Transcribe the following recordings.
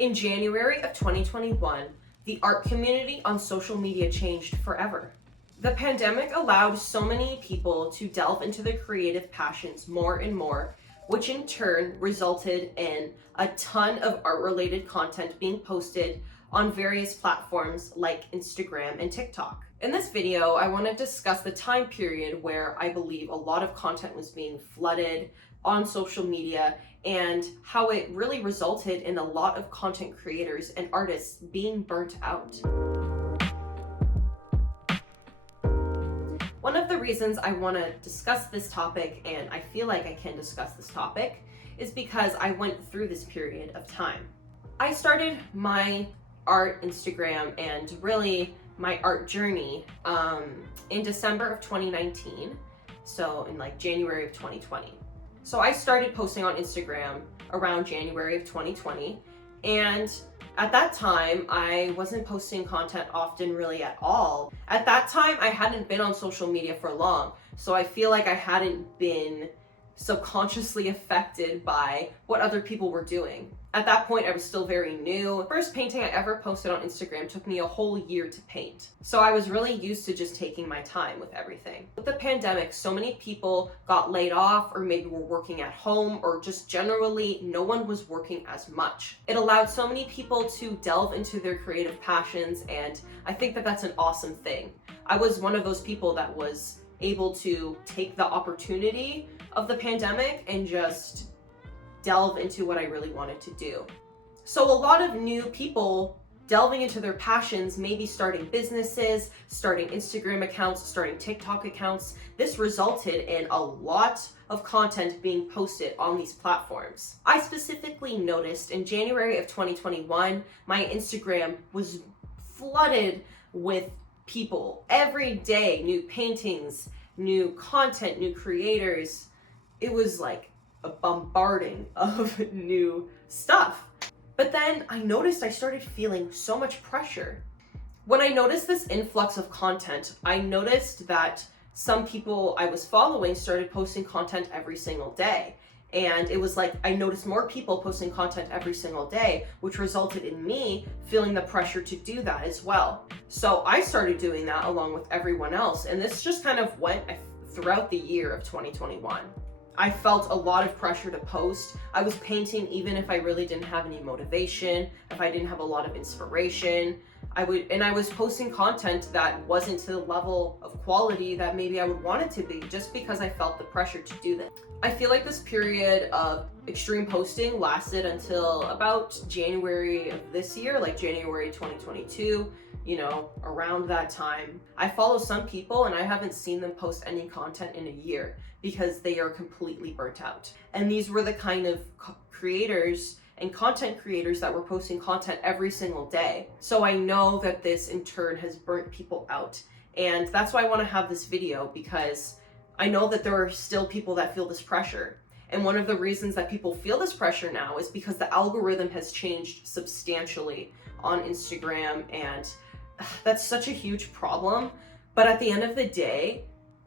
In January of 2021, the art community on social media changed forever. The pandemic allowed so many people to delve into their creative passions more and more, which in turn resulted in a ton of art-related content being posted on various platforms like Instagram and TikTok. In this video, I want to discuss the time period where I believe a lot of content was being flooded on social media and how it really resulted in a lot of content creators and artists being burnt out. One of the reasons I want to discuss this topic, and I feel like I can discuss this topic, is because I went through this period of time. I started my art Instagram and really my art journey in December of 2019, so in like January of 2020. So I started posting on Instagram around January of 2020, and at that time, I wasn't posting content often really at all. At that time, I hadn't been on social media for long, so I feel like I hadn't been subconsciously affected by what other people were doing. At that point, I was still very new. First painting I ever posted on Instagram took me a whole year to paint. So I was really used to just taking my time with everything. With the pandemic, so many people got laid off or maybe were working at home or just generally no one was working as much. It allowed so many people to delve into their creative passions, and I think that that's an awesome thing. I was one of those people that was able to take the opportunity of the pandemic and just delve into what I really wanted to do. So a lot of new people delving into their passions, maybe starting businesses, starting Instagram accounts, starting TikTok accounts. This resulted in a lot of content being posted on these platforms. I specifically noticed in January of 2021, my Instagram was flooded with people. Every day, new paintings, new content, new creators. It was like a bombarding of new stuff. But then I noticed I started feeling so much pressure. When I noticed this influx of content, I noticed that some people I was following started posting content every single day. And it was like I noticed more people posting content every single day, which resulted in me feeling the pressure to do that as well. So I started doing that along with everyone else. And this just kind of went throughout the year of 2021. I felt a lot of pressure to post. I was painting even if I really didn't have any motivation, if I didn't have a lot of inspiration. I was posting content that wasn't to the level of quality that maybe I would want it to be, just because I felt the pressure to do that. I feel like this period of extreme posting lasted until about January of this year, like January 2022. Around that time. I follow some people and I haven't seen them post any content in a year because they are completely burnt out. And these were the kind of creators and content creators that were posting content every single day. So I know that this in turn has burnt people out. And that's why I want to have this video, because I know that there are still people that feel this pressure. And one of the reasons that people feel this pressure now is because the algorithm has changed substantially on Instagram, and that's such a huge problem. But at the end of the day,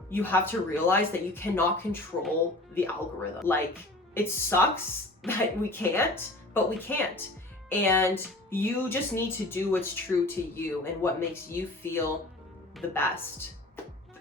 you have to realize that you cannot control the algorithm. Like, it sucks that we can't, but we can't. And you just need to do what's true to you and what makes you feel the best.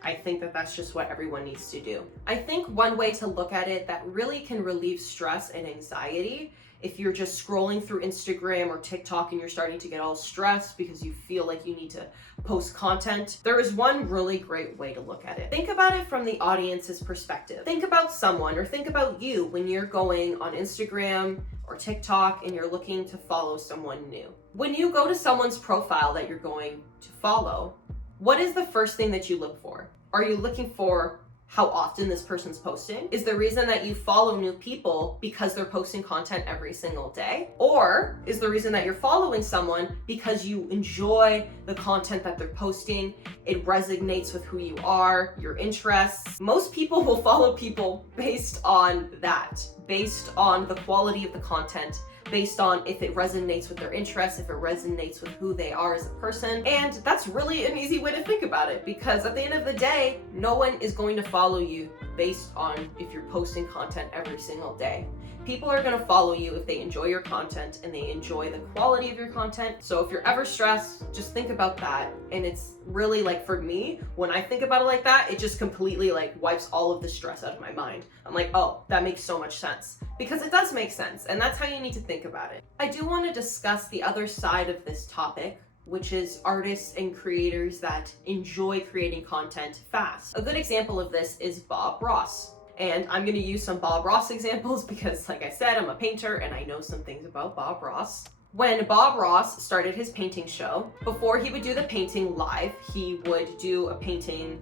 I think that that's just what everyone needs to do. I think one way to look at it that really can relieve stress and anxiety, if you're just scrolling through Instagram or TikTok and you're starting to get all stressed because you feel like you need to post content, there is one really great way to look at it. Think about it from the audience's perspective. Think about someone, or think about you when you're going on Instagram or TikTok and you're looking to follow someone new. When you go to someone's profile that you're going to follow, what is the first thing that you look for? Are you looking for how often this person's posting? Is the reason that you follow new people because they're posting content every single day? Or is the reason that you're following someone because you enjoy the content that they're posting, it resonates with who you are, your interests? Most people will follow people based on that, based on the quality of the content, based on if it resonates with their interests, if it resonates with who they are as a person. And that's really an easy way to think about it, because at the end of the day, no one is going to follow you based on if you're posting content every single day. People are going to follow you if they enjoy your content and they enjoy the quality of your content. So if you're ever stressed, just think about that. And it's really like, for me, when I think about it like that, it just completely like wipes all of the stress out of my mind. I'm like, oh, that makes so much sense, because it does make sense. And that's how you need to think about it. I do want to discuss the other side of this topic, which is artists and creators that enjoy creating content fast. A good example of this is Bob Ross. And I'm going to use some Bob Ross examples because, like I said, I'm a painter and I know some things about Bob Ross. When Bob Ross started his painting show, before he would do the painting live, he would do a painting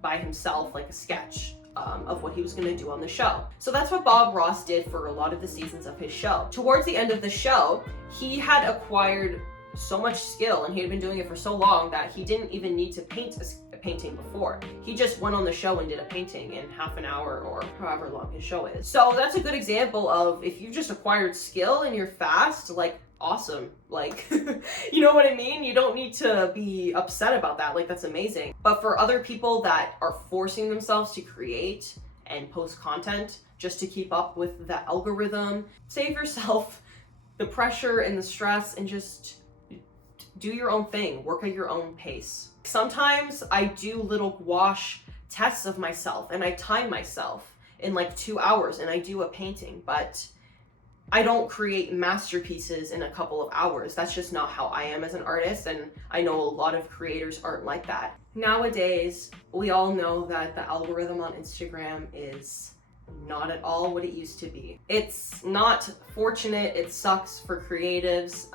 by himself, like a sketch of what he was going to do on the show. So that's what Bob Ross did for a lot of the seasons of his show. Towards the end of the show, he had acquired so much skill and he had been doing it for so long that he didn't even need to paint a painting before. He just went on the show and did a painting in half an hour or however long his show is. So that's a good example of, if you just acquired skill and you're fast, like, awesome. Like, you know what I mean? You don't need to be upset about that. Like, that's amazing. But for other people that are forcing themselves to create and post content just to keep up with the algorithm, save yourself the pressure and the stress and just do your own thing, work at your own pace. Sometimes I do little gouache tests of myself and I time myself in like 2 hours and I do a painting, but I don't create masterpieces in a couple of hours. That's just not how I am as an artist, and I know a lot of creators aren't like that. Nowadays, we all know that the algorithm on Instagram is not at all what it used to be. It's not fortunate, it sucks for creatives.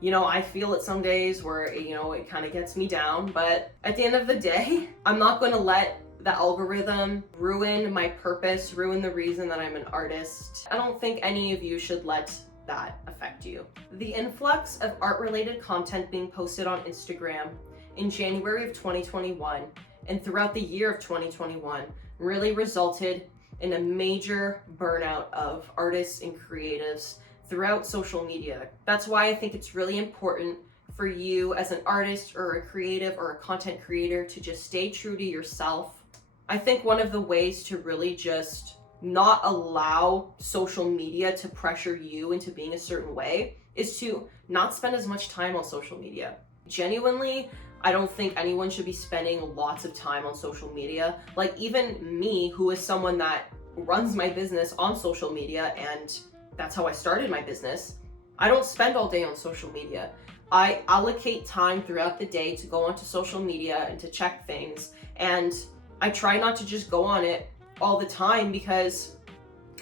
You know, I feel it some days where, you know, it kind of gets me down, but at the end of the day, I'm not going to let the algorithm ruin my purpose, ruin the reason that I'm an artist. I don't think any of you should let that affect you. The influx of art-related content being posted on Instagram in January of 2021 and throughout the year of 2021 really resulted in a major burnout of artists and creatives throughout social media. That's why I think it's really important for you as an artist or a creative or a content creator to just stay true to yourself. I think one of the ways to really just not allow social media to pressure you into being a certain way is to not spend as much time on social media. Genuinely, I don't think anyone should be spending lots of time on social media. Like, even me, who is someone that runs my business on social media, and that's how I started my business, I don't spend all day on social media. I allocate time throughout the day to go onto social media and to check things, and I try not to just go on it all the time, because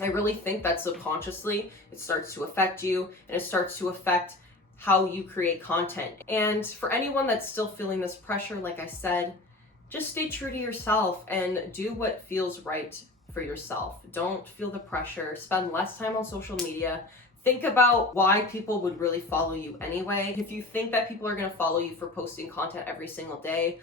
I really think that subconsciously it starts to affect you and it starts to affect how you create content. And for anyone that's still feeling this pressure, like I said, just stay true to yourself and do what feels right for yourself. Don't feel the pressure. Spend less time on social media. Think about why people would really follow you anyway. If you think that people are going to follow you for posting content every single day,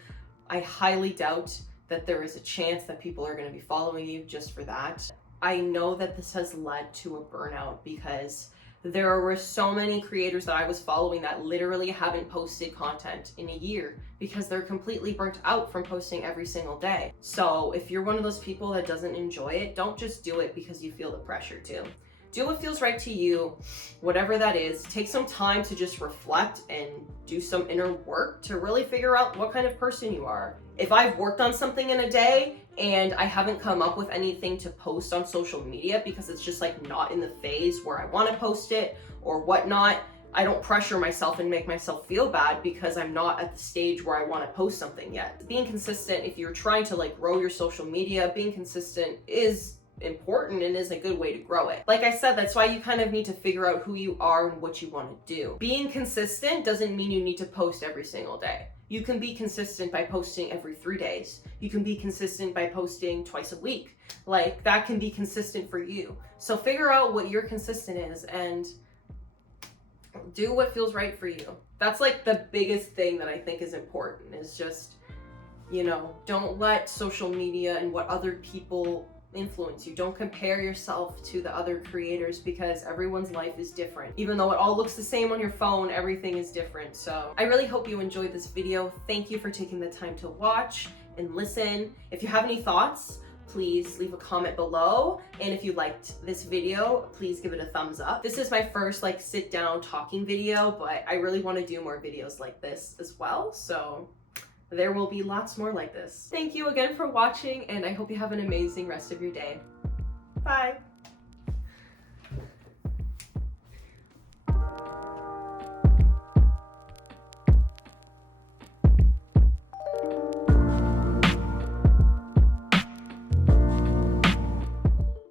I highly doubt that there is a chance that people are going to be following you just for that. I know that this has led to a burnout, because there were so many creators that I was following that literally haven't posted content in a year because they're completely burnt out from posting every single day. So if you're one of those people that doesn't enjoy it, don't just do it because you feel the pressure to. Do what feels right to you, whatever that is. Take some time to just reflect and do some inner work to really figure out what kind of person you are. If I've worked on something in a day and I haven't come up with anything to post on social media because it's just like not in the phase where I want to post it or whatnot, I don't pressure myself and make myself feel bad because I'm not at the stage where I want to post something yet. Being consistent, if you're trying to like grow your social media, being consistent is important and is a good way to grow it. Like I said, that's why you kind of need to figure out who you are and what you want to do. Being consistent doesn't mean you need to post every single day. You can be consistent by posting every 3 days. You can be consistent by posting twice a week. Like, that can be consistent for you. So figure out what your consistent is and do what feels right for you. That's like the biggest thing that I think is important, is just, you know, don't let social media and what other people influence you. Don't compare yourself to the other creators, because everyone's life is different. Even though it all looks the same on your phone, everything is different. So I really hope you enjoyed this video. Thank you for taking the time to watch and listen. If you have any thoughts please leave a comment below. And if you liked this video, please give it a thumbs up. This is my first like sit down talking video, but I really want to do more videos like this as well. So there will be lots more like this. Thank you again for watching, and I hope you have an amazing rest of your day. Bye.